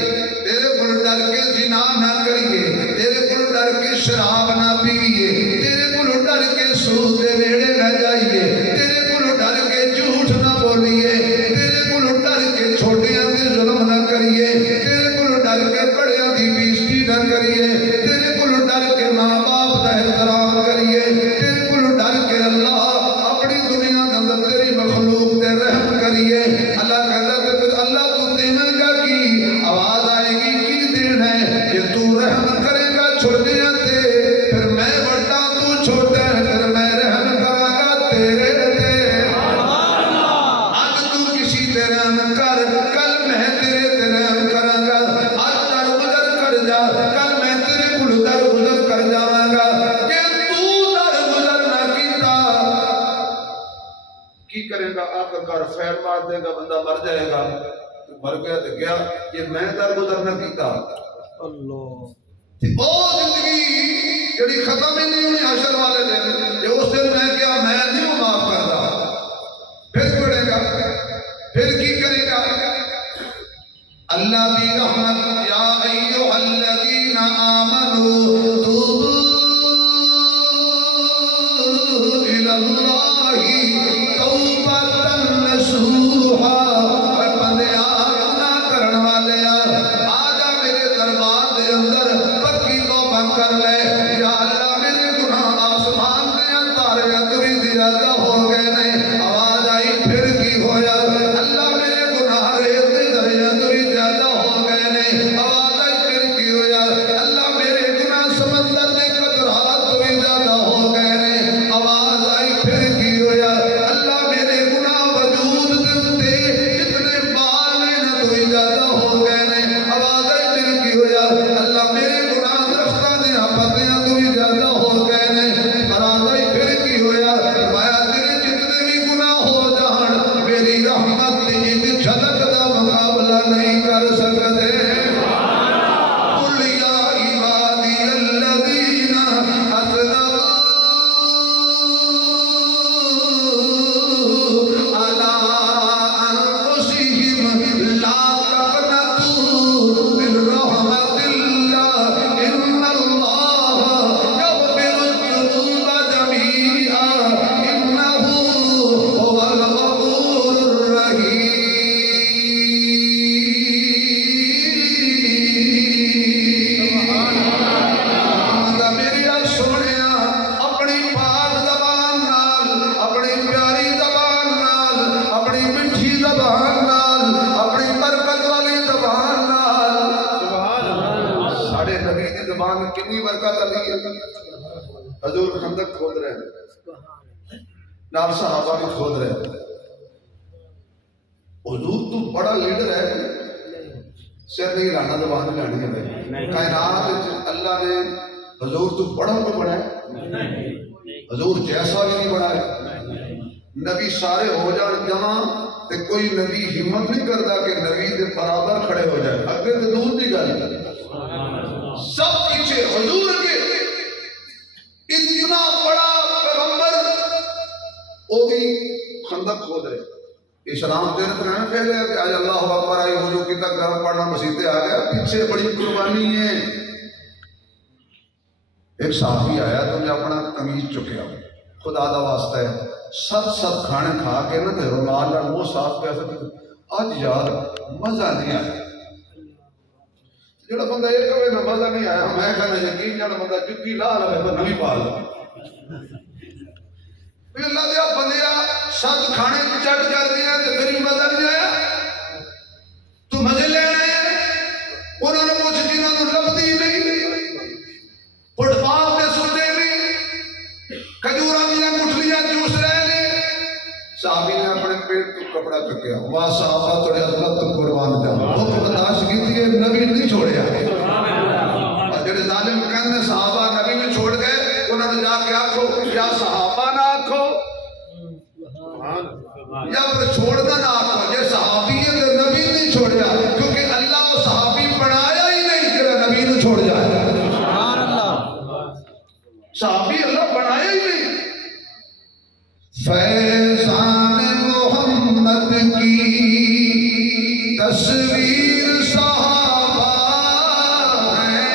تیرے کو ڈر کے زنا نہ کریے تیرے کو ڈر کے شراب نہ پیئے تیرے کو ڈر کے سود دے نیڑے نہ جائیے تیرے کو ڈر کے جھوٹ نہ بولیے تیرے کو ڈر کے چھوٹیاں تے ظلم نہ کریے تیرے کو ڈر کے بڑیاں دی بےزتی نہ کریے تیرے کو ڈر کے ماں باپ دا احترام کریے تیرے کو ڈر کے اللہ اپنی دنیا کے اندر تیری مخلوق تے رحم کریے اللہ کہتا ہے پھر اللہ تو دینے گا کی آواز آئے گی کی دین ہے کہ تو رحم کرے گا چھوٹیاں تے پھر میں بڑا تو چھوٹا ہے پھر میں رحم کرا گا تیرے تے آج تو کسی تے رحم کر کل میں تیرے رحم کرا گا آج در گزر کر جا کل میں تیرے کل در گزر کر جاواں گا کہ تو در گزر نہ کیتا کی کرے گا آخرکار خیر بات دے گا بندہ مر جائے گا مر گیا تو گیا یہ میں در گزر نہ کیتا اللہ او زندگی جڑی ختم ہی نہیں ہوئی حشر والے دن کہ اس دن میں کیا میں نہیں معاف کرتا پھر پڑے گا پھر کی کرے گا اللہ دی رحمت یا ایھا الذین آمنوا توبوا الی اللہ حضور خندق کھود رہے ہیں، نال صحابہ بھی کھود رہے ہیں. حضور تو بڑا لیڈر ہے، سر نہیں لانا زبان نہیں لانی ہے. کائنات اللہ نے حضور تو بڑا کوئی بڑا ہے؟ حضور جیسا بھی نہیں بڑا ہے. نبی سارے ہو جان جہاں تے کوئی نبی ہمت نہیں کرتا کہ نبی دے برابر کھڑے ہو جائے. اگے تو دور کی گل سب پیچھے حضور کے اتنا بڑا پیغمبر وہ بھی خندق کھود رہے. اسلام دین پرانا پھیلے کہ آج اللہ اکبر آئی ہو جو کتنا گرم پڑھنا مسیحے آ گیا. پیچھے بڑی قربانی ہے. ایک صحابی آیا تو نے اپنا قمیض چکیا، خدا دا واسطہ ہے ست کھانے کھا کے نہ تے رومال نال منہ صاف کر سکتے. اج یار مزہ نہیں آیا. جڑا بندہ یہ کہے نہ مزہ نہیں آیا، میں کہنا یقین جڑا بندہ جُتی لا لے تو نویں پا لے. اللہ دیا بندیا ست کھانے چٹ کر دیا تے پھر مزہ نہیں آیا. تو مزے لے رہے ہیں انہوں نے کچھ جنہوں نے لبدی نہیں، فٹ پاتھ تے ستے نہیں، کھجوراں دیاں گٹھلیاں چوس رہے نے. صحابی نے اپنے پیٹ تو کپڑا چکیا. واہ صحابہ تھوڑے عظمت تو قربان جاؤ. بہت برداشت کی تھی، نبی نہیں چھوڑیا. اور جڑے ظالم کہندے صحابہ نبی نے چھوڑ گئے، انہوں نے جا کے آکھو یا صحابہ نہ آکھو یا پھر چھوڑنا نہ آکھو. یہ صحابی ہے تو نبی نہیں چھوڑیا، کیونکہ اللہ وہ صحابی بنایا ہی نہیں کہ نبی نے چھوڑ جائے. صحابی اللہ بنایا ہی نہیں. فیضان محمد کی تصویر صحابہ ہے.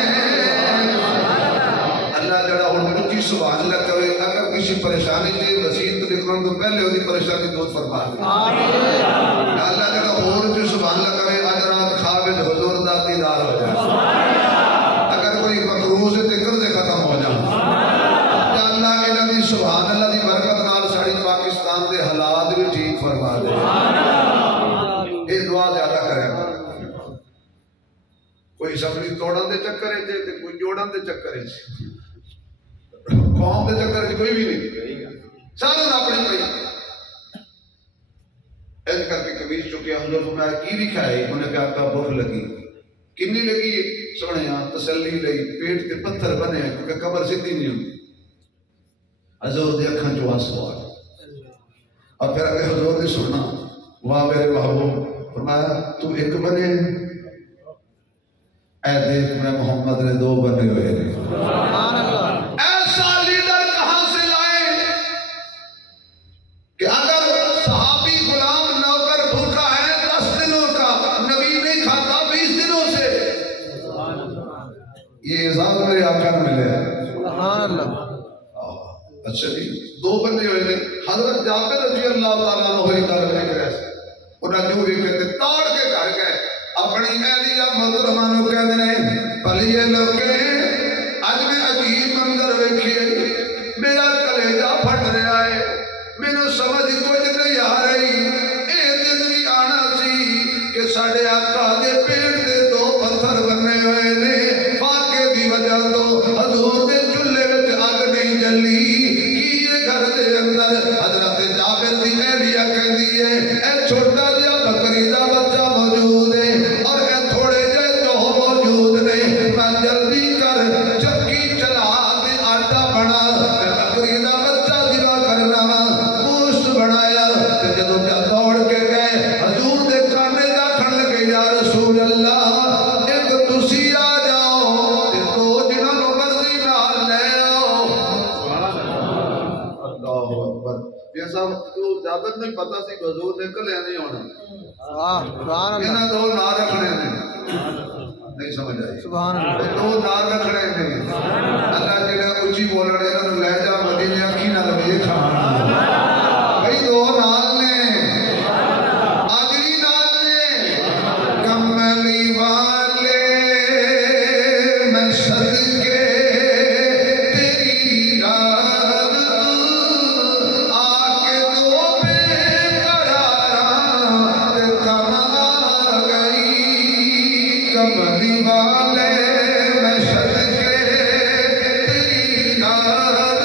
اللہ جڑا ان کی سبحان اللہ کرے. اگر کسی پریشانی سے وسیعت لکھنے تو پہلے ہوتی پریشانی دور فرما دے. اللہ جڑا اور کی سبحان اللہ کرے اج رات خواب حضور دا دیدار ہو جائے. اگر کوئی مکروہ سے ذکر سے ختم ہو جائے. اللہ انہاں دی سبحان اللہ دی برکت نال ساڑی پاکستان دے حالات بھی ٹھیک فرما دے. یہ دعا زیادہ کرے. کوئی اسمبلی توڑن دے چکر ہے تے کوئی جوڑن دے چکر ہے، قوم دے چکر ہے کوئی بھی نہیں. سارے اپنی پئی ایسے کر کے قمیض چکیا. حضور فرمایا کی بھی کھائے؟ انہوں نے کہا بھوک لگی. کنی لگی؟ سونے تسلی لئی. پیٹ کے پتھر بنے کیونکہ قبر سیدھی نہیں ہوتی. حضور دے اکھاں چوں آنسو آ گئے. اور پھر اگر حضور نے سننا واہ میرے محبوب، فرمایا تو ایک بنے، اے دیکھ میں محمد نے دو بنے ہوئے ہیں. ایسا لیڈر کہاں سے لائے کہ اگر صحابی غلام نوکر بھوکا ہے 10 دنوں کا، نبی نہیں کھاتا 20 دنوں سے. یہ اعزاز میرے آقا نے ملے ہیں. سبحان اللہ. اچھا جی، دو بندے ہوئے نے. حضرت جابر رضی اللہ تعالیٰ عنہ ہوئی دار لے کر ایسے انہاں جو بھی کہتے تاڑ کے گھر گئے. اپنی اہلیہ محترمہ نو کہتے ہیں پلیے لوگے اج میں عجیب منظر ویکھے، میرا کلیجہ پھٹ رہا ہے، مینوں سمجھ کچھ نہیں آ رہی. اے دن بھی آنا سی کہ ساڈے آقا دے پیٹ دے دو پتھر بنے ہوئے نے. فاقے دی وجہ تو حضور دے چولہے وچ اگ نہیں جلی. حضرت جابر دی اہلیہ کہندی ہے اے چھوٹا جہا بکری دا بچہ موجود ہے اور اے تھوڑے جہے جو موجود نے. میں جلدی کر چکی چلا تے آٹا بنا، میں بکری دا بچہ ذبح کرنا وا. گوشت بنایا تے جدوں دوڑ کے گئے حضور دے کانے دا کھڑ لگے یا رسول اللہ ایک تسی آ جاؤ تے دو جنہاں نوں مرضی نال لے آؤ. اللہ اکبر. یہ سب تو جابر نہیں پتا سی حضور نے کلے نہیں ہونا. انہاں دو نہ رکھنے نے. نہیں سمجھ آئی؟ سبحان اللہ. دو نہ رکھنے نے. اللہ جڑا اونچی بولنے انہاں نوں لے جا مدینے اکھی نال ویکھ کھانا. بھئی دو نال نے، آجری نال نے. کملی والے میں صدقے تیری یاد آ کے دو بے قرار کم آ گئی. کملی والے میں صدقے تیری یاد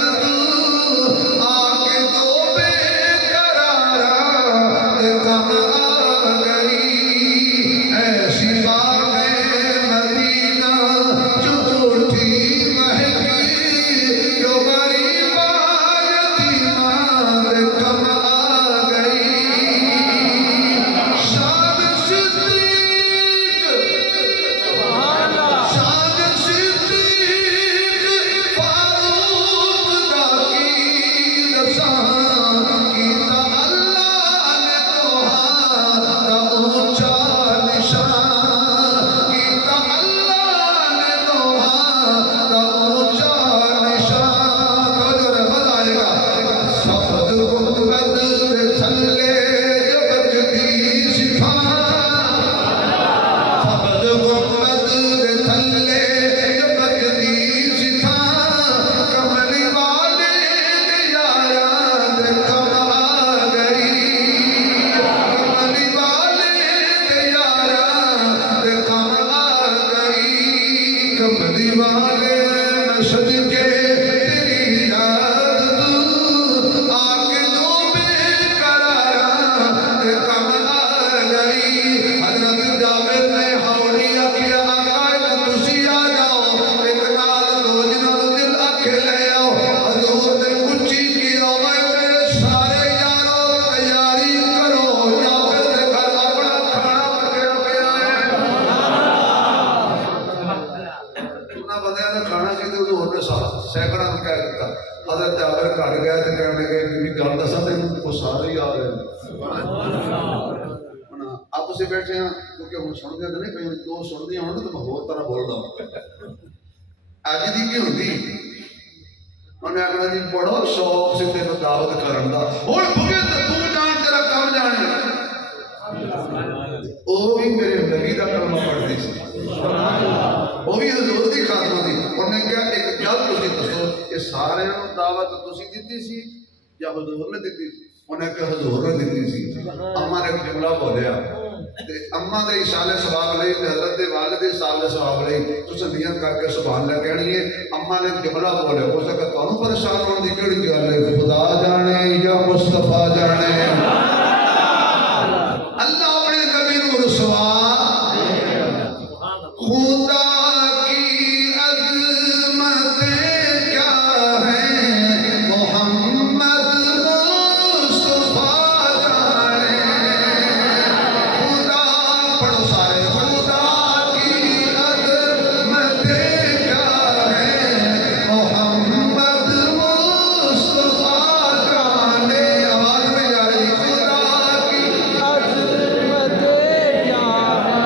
ہیں وہ سارے ہی آ رہے ہیں آپ سے بیٹھے ہیں کیونکہ ہوں سن دے نہیں پہ دو سن دیا ہونا تو میں ہور طرح بولتا ہوں اج دی کی ہوندی انہیں آخنا جی بڑا شوق سے تین دعوت کرن دا ہوں بھگے تو جان تیرا کم جانے وہ بھی میرے نبی کا کلمہ پڑھتی سی وہ بھی حضور دی خاتمہ دی انہیں کہا ایک گل تسی دسو یہ سارے دعوت تسی دیتی سی یا حضور نے دیتی سی انہیں کہا حضور نے دیتی سی اما نے ایک جملہ بولیا اما دے اشارے ثواب لئی حضرت دے والد دے اشارے ثواب لئی تو نیت کر کے سبحان اللہ کہنی ہے اما نے جملہ بولیا ہو سکتا تانوں پریشان ہونے دی کیڑی گل ہے خدا جانے یا مصطفیٰ جانے اللہ اپنے نبی کو رسوا خدا کی عظمت کیا ہے محمد مصطفیٰ جانے خدا پڑھو سارے خدا کی عظمت کیا ہے محمد مصطفیٰ جانے آواز میں جا رہی خدا کی عظمت کیا ہے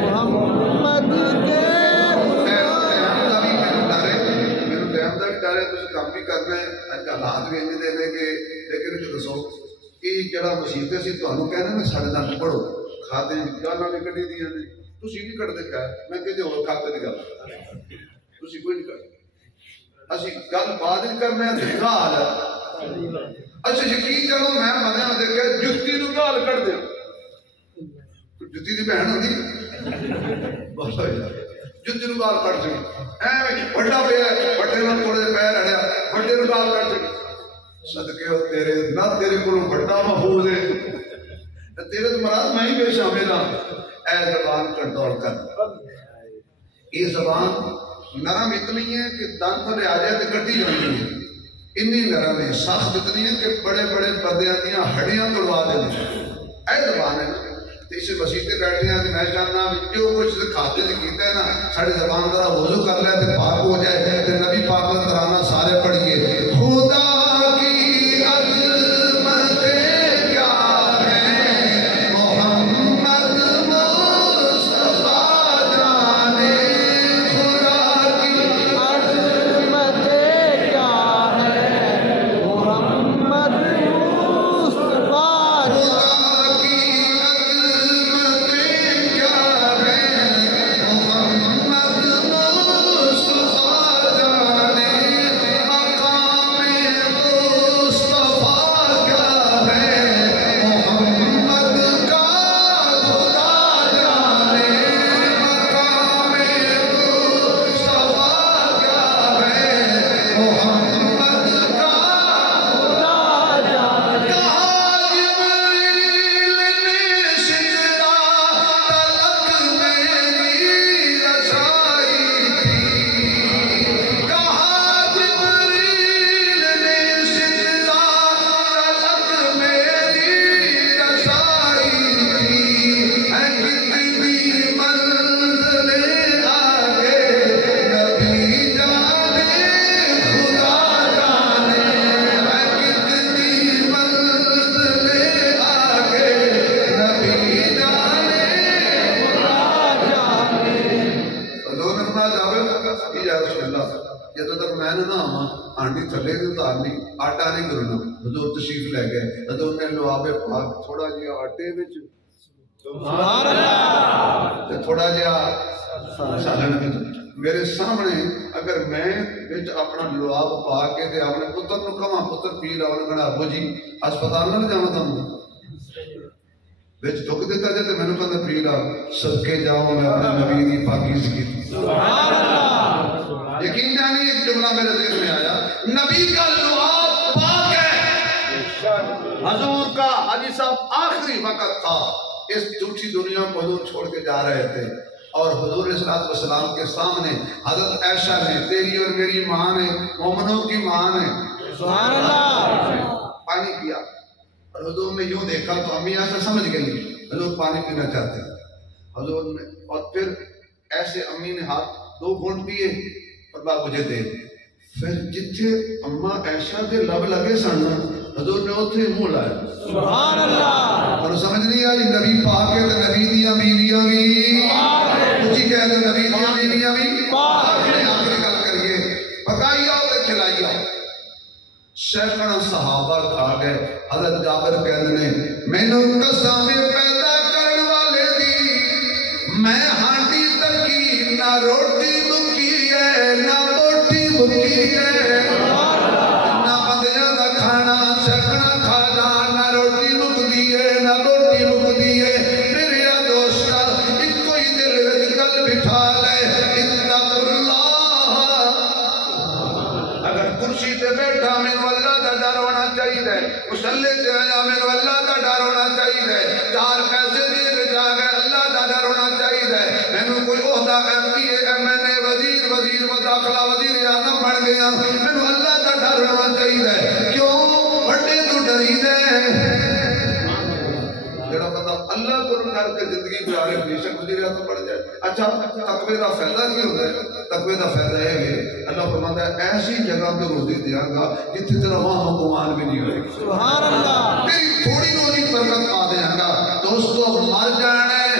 محمد کے کام بھی کرنا ہے حالات بھی انج دے دیں گے لیکن جو دسو یہ جڑا مصیبت سی تمہیں کہنا میں سارے دن پڑھو کھاتے گالاں بھی کڈی دیاں نے تسی بھی کڈ دے خیر میں کہتے ہو کھاتے دی گل تسی کوئی نہیں کرتے اسی گل بعد وچ کرنا ہے تے گال اچھا یقین کرو میں بندیاں دیکھیا جُتی نوں گال کڈ دے جُتی دی بہن ہوندی بس جُتی نوں گال کڈ دے ایویں بڑا پیا بڑے نال تھوڑے پیر ہڑیا بڑے نوں گال کڈ دے صدقے ہو تیرے نہ تیرے کو بڑا محفوظ ہے تیرے تو مراد میں ہی بے شامل ہاں اے زبان کنٹرول کر یہ زبان نرم اتنی ہے کہ دن تھلے آ جائے تو کٹی جانی ہے انی نرم ہے سخت اتنی ہے کہ بڑے بڑے بندیاں دیاں ہڈیاں توڑوا دیں اے زبان ہے نا اس مسیح پہ بیٹھے ہیں میں جاننا جو کچھ کھاتے نے کیتا ہے نا ساری زبان ذرا وضو کر لے تے پاک ہو جائے تے نبی پاک کا ترانہ سارے پڑھیے خدا کی عظمت کیا ہے محمد مصطفیٰ جانے خدا کی عظمت کیا ہے محمد مصطفیٰ تھوڑا جہا آٹے تھوڑا جہا سالن میرے سامنے اگر میں اپنا لواب پا کے اپنے پتر نو کہاں پتر پی لاؤ کہنا ابو جی ہسپتال نہ جانا تم بچ دکھ دیتا جائے تو میں نے کہا پی لاؤ صدقے جاؤں میں اپنے نبی کی پاکیزگی یقین جانی ایک جملہ میرے ذہن میں آیا نبی کا لواب پاک ہے حضور کا حاجی صاحب آخری وقت تھا اس جھوٹی دنیا کو حضور چھوڑ کے جا رہے تھے اور حضور صلی اللہ علیہ وسلم کے سامنے حضرت عائشہ نے تیری اور میری ماں نے مومنوں کی ماں نے سبحان اللہ پانی پیا اور حضور نے یوں دیکھا تو امی ایسا سمجھ گئی حضور پانی پینا چاہتے ہیں حضور نے اور پھر ایسے امی نے ہاتھ 2 گھونٹ پیے اور باب مجھے دے پھر جتھے اما عائشہ دے لب لگے سن حضور نے اتنے منہ لایا سبحان اللہ اور سمجھ نہیں آئی نبی پاک ہے تو نبی دیاں بیویاں بھی اچھی کہہ دو نبی دیاں بیویاں بھی آخری گل کریے پکائی آؤ تے کھلائی آؤ سینکڑوں صحابہ کھا گئے حضرت جابر کہتے ہیں مینوں قسم پیدا کرن والے دی میں ہانڈی تکی نہ روٹی مکی ہے نہ بوٹی مکی ہے نہ بندیاں دا کھانا سینکڑا کھا جا نہ روٹی مکدی ہے نہ بوٹی مکدی ہے میرے دوستا ایک کوئی دل وچ گل بٹھا لے اتق اللہ اگر کرسی تے بیٹھا میں اللہ دا ڈر ہونا چاہیے مسلے تے آیا میں اللہ دا ڈر ہونا چاہیے چار پیسے دیے بچا گئے اللہ دا ڈر ہونا چاہیے میں کوئی عہدہ ایم پی ایم این اے وزیر مداخلہ وزیر اعظم بن گیا میں اللہ دا ڈر ہونا چاہیے کیوں بڑے تو ڈری دے جڑا بندہ اللہ کو ڈر کے زندگی گزارے بے شک وزیر اعظم بن جائے اچھا تقوی دا فائدہ کی ہوتا ہے تقوی دا فائدہ ہے کہ اللہ فرماتا ہے ایسی جگہ پہ روزی دیا گا جتنے تیرا وہاں گمان بھی نہیں ہوئے سبحان اللہ تیری تھوڑی روزی برکت پا دیا گا دوستو مر جانا ہے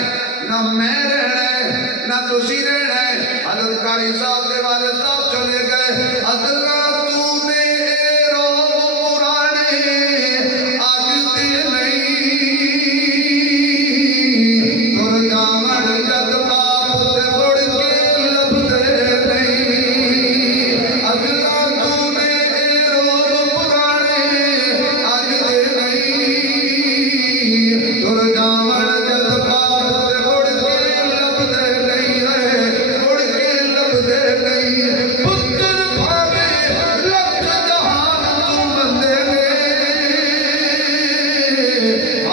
نہ میں رہنا ہے نہ تسی رہنا ہے حضرت قاری صاحب کے والد صاحب چلے گئے اللہ تو نے رو پرانے آج دے نہیں تر جامن جد باپ تے بڑھ کے لب دے نہیں اللہ تو نے رو پرانے آج دے نہیں تر جامن جد باپ تے بڑھ کے لب دے نہیں ہے بڑھ کے لب دے نہیں پتر بھاوے لکھ جہان تو بندے نے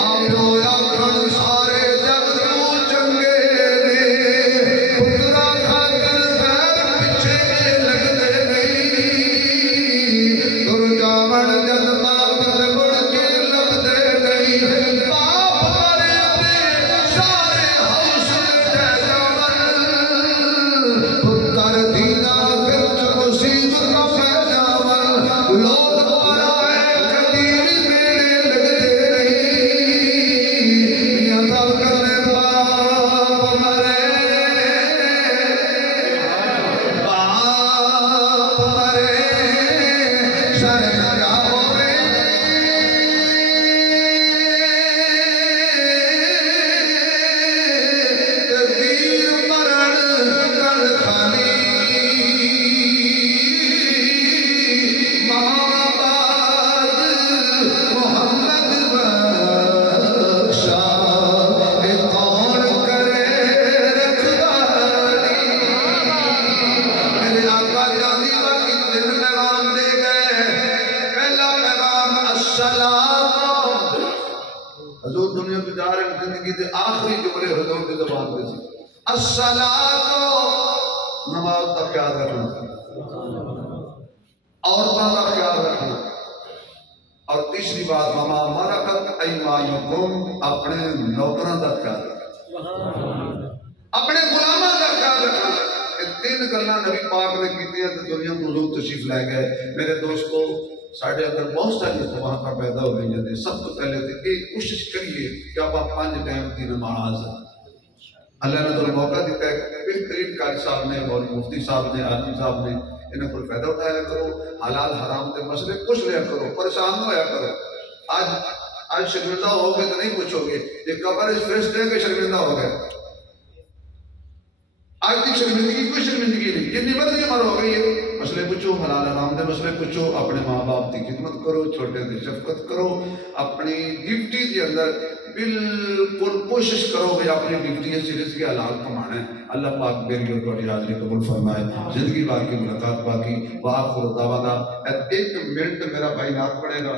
آپو آکھن سارے جگ تو چنگے نے پترا خاطر پیر پیچھے لگتے نہیں تر جاون جد باپ تے بڑھ کے لبدے نہیں باپ مرے تے سارے حوصلے تے جاون پتر دینا وچ مصیبت پہ جاون لوگ پرائے کدی میرے لگتے نہیں میاں صاحب کرنے باپ مرے باپ مرے شرم کیا ہوئے تدبیر مرن کل خالی محمد محمد بخشا اے کون کرے رکھوالی میرے آقا جانی باقی تین پیغام دے گئے پہلا پیغام الصلاۃ حضور دنیا کو جا رہے ہیں زندگی دے آخری جملے حضور کی زبان پہ سی الصلاۃ نماز کا خیال رکھنا عورتوں کا خیال رکھنا اور تیسری بات مما ملکت ایمانکم اپنے نوکراں کا خیال رکھنا اپنے غلاماں کا خیال رکھنا یہ تین گلاں نبی پاک نے کیتیاں تے دنیا کو حضور تشریف لے گئے میرے دوستو ساڑھے اندر بہت ساری اتفاقات پیدا ہو گئی ہیں سب تو پہلے تو ایک کوشش کریے کہ آپ 5 ٹائم کی نماز اللہ نے تو موقع دیتا ہے بہترین قاری صاحب نے اور مفتی صاحب نے عالمی صاحب نے انہیں پر فائدہ اٹھایا کرو حلال حرام کے مسئلے پوچھ لیا کرو پریشان نہ ہویا کرو آج شرمندہ ہو گئے تو نہیں پوچھو گے یہ قبر اس فرشتے کے شرمندہ ہو گئے آج تک شرمندگی کوئی شرمندگی نہیں جتنی مرضی عمر ہو گئی ہے مسئلے پوچھو حلال حرام کے مسئلے پوچھو اپنے ماں باپ کی خدمت کرو چھوٹے کی شفقت کرو اپنی ڈیوٹی کے اندر بالکل کوشش کرو کہ اپنی ڈیوٹی سے رزق حلال کمانا ہے اللہ پاک میری اور تمہاری حاضری قبول فرمائے زندگی باقی ملاقات باقی وآخر دعوانا 1 منٹ میرا بھائی نعت پڑھے گا